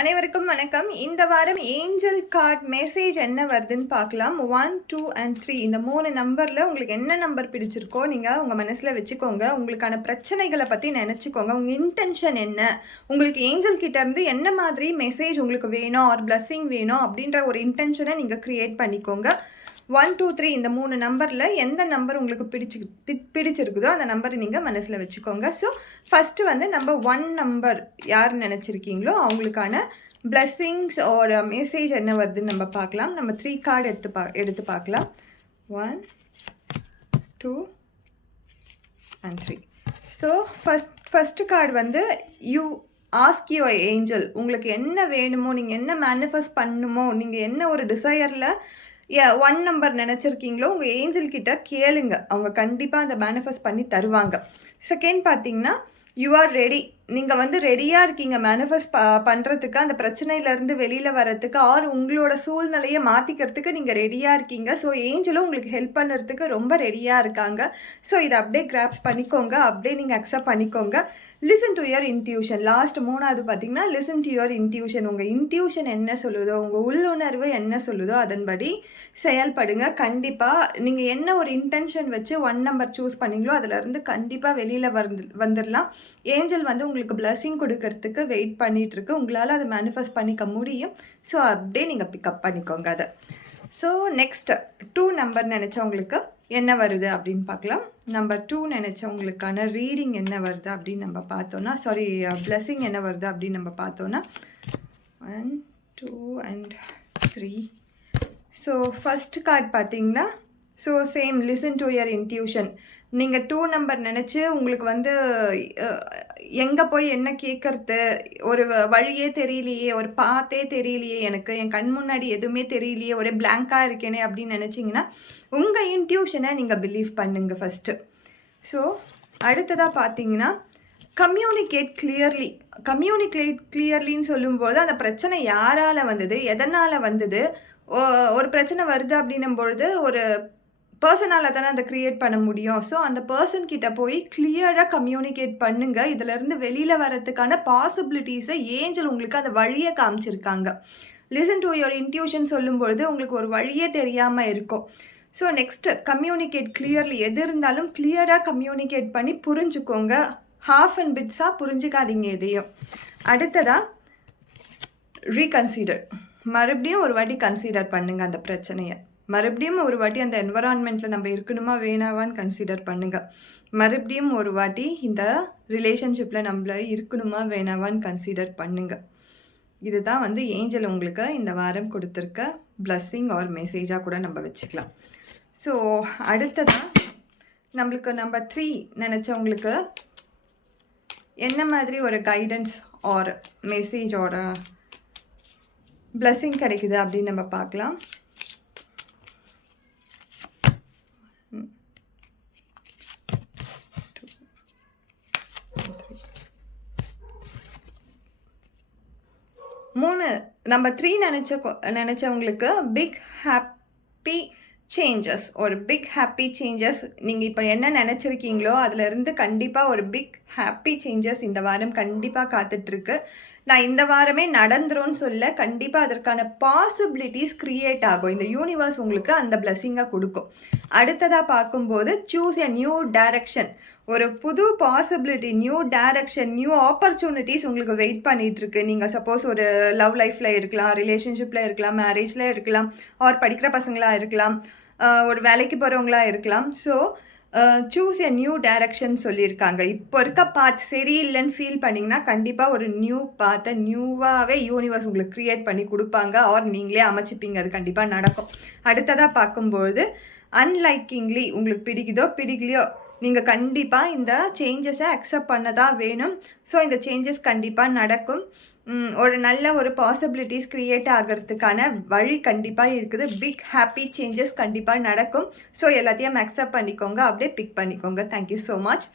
அனைவருக்கும் வணக்கம். இந்த வாரம் ஏஞ்சல் கார்ட் மெசேஜ் என்ன வருதுன்னு பார்க்கலாம். 1, 2 and 3 இந்த 3 நம்பரில் உங்களுக்கு என்ன நம்பர் பிடிச்சிருக்கோ நீங்கள் உங்கள் மனசில் வச்சுக்கோங்க. உங்களுக்கான பிரச்சனைகளை பற்றி நினச்சிக்கோங்க. உங்கள் இன்டென்ஷன் என்ன, உங்களுக்கு ஏஞ்சல் கிட்டேருந்து என்ன மாதிரி மெசேஜ் உங்களுக்கு வேணும் ஆர் பிளஸ்ஸிங் வேணும் அப்படின்ற ஒரு இன்டென்ஷனை நீங்கள் க்ரியேட் பண்ணிக்கோங்க. 1, 2, 3 இந்த 3 நம்பரில் எந்த நம்பர் உங்களுக்கு பிடிச்சிருக்குதோ அந்த நம்பரை நீங்கள் மனசில் வச்சுக்கோங்க. ஸோ ஃபஸ்ட்டு வந்து நம்பர் 1 நம்பர் யார் நினச்சிருக்கீங்களோ அவங்களுக்கான பிளஸ்ஸிங்ஸ் ஒரு மெசேஜ் என்ன வருதுன்னு நம்ம பார்க்கலாம். நம்ம 3 கார்டு எடுத்து பார்க்கலாம். 1, 2 and 3. ஸோ ஃபஸ்ட்டு கார்டு வந்து யூ ஆஸ்க் யுவர் ஏஞ்சல். உங்களுக்கு என்ன வேணுமோ, நீங்கள் என்ன மேனிஃபெஸ்ட் பண்ணணுமோ, நீங்கள் என்ன ஒரு டிசையரில் 1 நம்பர் நினச்சிருக்கீங்களோ உங்கள் ஏஞ்சல் கிட்ட கேளுங்க. அவங்க கண்டிப்பாக அந்த மேனிஃபெஸ்ட் பண்ணி தருவாங்க. செகண்ட் பார்த்தீங்கன்னா யூ ஆர் ரெடி. நீங்கள் வந்து ரெடியாக இருக்கீங்க மேனிஃபெஸ்ட் பண்ணுறதுக்கு, அந்த பிரச்சனையிலேருந்து வெளியில் வரத்துக்கு ஆர் உங்களோட சூழ்நிலையை மாற்றிக்கிறதுக்கு நீங்கள் ரெடியாக இருக்கீங்க. ஸோ ஏஞ்சலும் உங்களுக்கு ஹெல்ப் பண்ணுறதுக்கு ரொம்ப ரெடியாக இருக்காங்க. ஸோ இதை அப்படியே கிராப்ஸ் பண்ணிக்கோங்க, அப்படியே நீங்கள் அக்செப்ட் பண்ணிக்கோங்க. Listen to your intuition. Last 3வது பார்த்தீங்கன்னா லிசன் டு யுவர் இன்ட்யூஷன். உங்கள் இன்ட்யூஷன் என்ன சொல்லுதோ, உங்கள் உள்ளுணர்வு என்ன சொல்லுதோ அதன்படி செயல்படுங்க. கண்டிப்பாக நீங்கள் என்ன ஒரு இன்டென்ஷன் வச்சு 1 நம்பர் சூஸ் பண்ணீங்களோ அதிலேருந்து கண்டிப்பாக வெளியில் வந்துடலாம். ஏஞ்சல் வந்து உங்களுக்கு பிளஸ்ஸிங் கொடுக்கறதுக்கு வெயிட் பண்ணிகிட்ருக்கு. உங்களால் அதை மேனிஃபெஸ்ட் பண்ணிக்க முடியும். ஸோ அப்படியே நீங்கள் பிக்கப் பண்ணிக்கோங்க அதை. ஸோ நெக்ஸ்ட் 2 நம்பர் நினச்சவங்களுக்கு என்ன வருது அப்படின்னு பார்க்கலாம். நம்பர் 2 நினச்சவங்களுக்கான ரீடிங் என்ன வருது அப்படின்னு நம்ம பார்த்தோன்னா, பிளஸ்ஸிங் என்ன வருது அப்படின்னு நம்ம பார்த்தோன்னா 1, 2 and 3. ஸோ ஃபஸ்ட் கார்டு பார்த்தீங்களா. So same listen to your intuition. நீங்கள் 2 நம்பர் நினச்சி உங்களுக்கு வந்து எங்கே போய் என்ன கேட்குறது, ஒரு வழியே தெரியலையே, ஒரு பாத்தே தெரியலையே, எனக்கு என் கண் முன்னாடி எதுவுமே தெரியலையே, ஒரே பிளாங்காக இருக்கேனே அப்படின்னு நினச்சிங்கன்னா உங்கள் இன்ட்யூஷனை நீங்கள் பிலீவ் பண்ணுங்க ஃபஸ்ட்டு. ஸோ அடுத்ததாக பார்த்தீங்கன்னா கம்யூனிகேட் கிளியர்லின்னு சொல்லும்போது அந்த பிரச்சனை யாரால் வந்தது, எதனால் வந்தது, ஒரு பிரச்சனை வருது அப்படின்னும் பொழுது ஒரு பர்சனால் தானே அதை க்ரியேட் பண்ண முடியும். ஸோ அந்த பர்சன் கிட்ட போய் கிளியராக கம்யூனிகேட் பண்ணுங்கள். இதிலேருந்து வெளியில் வரத்துக்கான பாசிபிலிட்டிஸை ஏஞ்சல் உங்களுக்கு அந்த வழியை காமிச்சிருக்காங்க. லிசன் டு யுவர் இன்ட்யூஷன் சொல்லும்பொழுது உங்களுக்கு ஒரு வழியே தெரியாமல் இருக்கும். So next communicate clearly. எது இருந்தாலும் கிளியராக கம்யூனிகேட் பண்ணி புரிஞ்சுக்கோங்க. ஹாஃப் அண்ட் பிட்ஸாக புரிஞ்சுக்காதீங்க எதையும். அடுத்ததாக ரீகன்சிடர். மறுபடியும் ஒரு வாட்டி கன்சிடர் பண்ணுங்கள் அந்த பிரச்சனையை. மறுபடியும் ஒரு வாட்டி அந்த என்வரான்மெண்ட்டில் நம்ம இருக்கணுமா வேணாவான்னு கன்சிடர் பண்ணுங்கள். மறுபடியும் ஒரு வாட்டி இந்த ரிலேஷன்ஷிப்பில் நம்மள இருக்கணுமா வேணாவான்னு கன்சிடர் பண்ணுங்கள். இதுதான் வந்து ஏஞ்சல் உங்களுக்கு இந்த வாரம் கொடுத்துருக்க பிளஸ்ஸிங் ஆர் மெசேஜாக கூட நம்ம வச்சுக்கலாம். ஸோ அடுத்ததான் நம்மளுக்கு நம்பர் 3 நினச்சவங்களுக்கு என்ன மாதிரி ஒரு guidance or message or blessing கிடைக்குது அப்படின்னு நம்ம பார்க்கலாம். நம்பர் 3 நினச்சவங்களுக்கு பிக் ஹாப்பி சேஞ்சஸ். ஒரு பிக் ஹாப்பி சேஞ்சஸ். நீங்கள் இப்போ என்ன நினச்சிருக்கீங்களோ அதிலிருந்து கண்டிப்பாக ஒரு பிக் ஹாப்பி சேஞ்சஸ் இந்த வாரம் கண்டிப்பாக காத்துட்ருக்கு. நான் இந்த வாரமே நடந்துரும்னு சொல்ல, கண்டிப்பாக அதற்கான பாசிபிலிட்டிஸ் க்ரியேட் ஆகும். இந்த யூனிவர்ஸ் உங்களுக்கு அந்த பிளஸ்ஸிங்காக கொடுக்கும். அடுத்ததாக பார்க்கும்போது சூஸ் எ நியூ டைரக்ஷன். ஒரு புது possibility, new direction, new opportunities உங்களுக்கு வெயிட் பண்ணிகிட்ருக்கு. நீங்கள் சப்போஸ் ஒரு லவ் லைஃப்பில் இருக்கலாம், ரிலேஷன்ஷிப்பில் இருக்கலாம், மேரேஜில் இருக்கலாம், ஆர் படிக்கிற பசங்களாக இருக்கலாம், ஒரு வேலைக்கு போகிறவங்களா இருக்கலாம். So choose a new direction சொல்லியிருக்காங்க. இப்போ இருக்க பாத் சரியில்லைன்னு ஃபீல் பண்ணிங்கன்னா கண்டிப்பாக ஒரு நியூ பாத்தை நியூவாகவே யூனிவர்ஸ் உங்களுக்கு க்ரியேட் பண்ணி கொடுப்பாங்க. ஆர் நீங்களே அமைச்சிப்பீங்க. அது கண்டிப்பாக நடக்கும். அடுத்ததாக பார்க்கும்போது அன்லைக்கிங்லி, உங்களுக்கு பிடிக்கலையோ நீங்கள் கண்டிப்பாக இந்த சேஞ்சஸை அக்செப்ட் பண்ண தான் வேணும். ஸோ இந்த சேஞ்சஸ் கண்டிப்பாக நடக்கும். ஒரு நல்ல ஒரு பாசிபிலிட்டிஸ் க்ரியேட் ஆகிறதுக்கான வழி கண்டிப்பாக இருக்குது. பிக் ஹாப்பி சேஞ்சஸ் கண்டிப்பாக நடக்கும். ஸோ எல்லாத்தையும் அக்செப்ட் பண்ணிக்கோங்க, அப்படியே பிக் பண்ணிக்கோங்க. Thank you so much.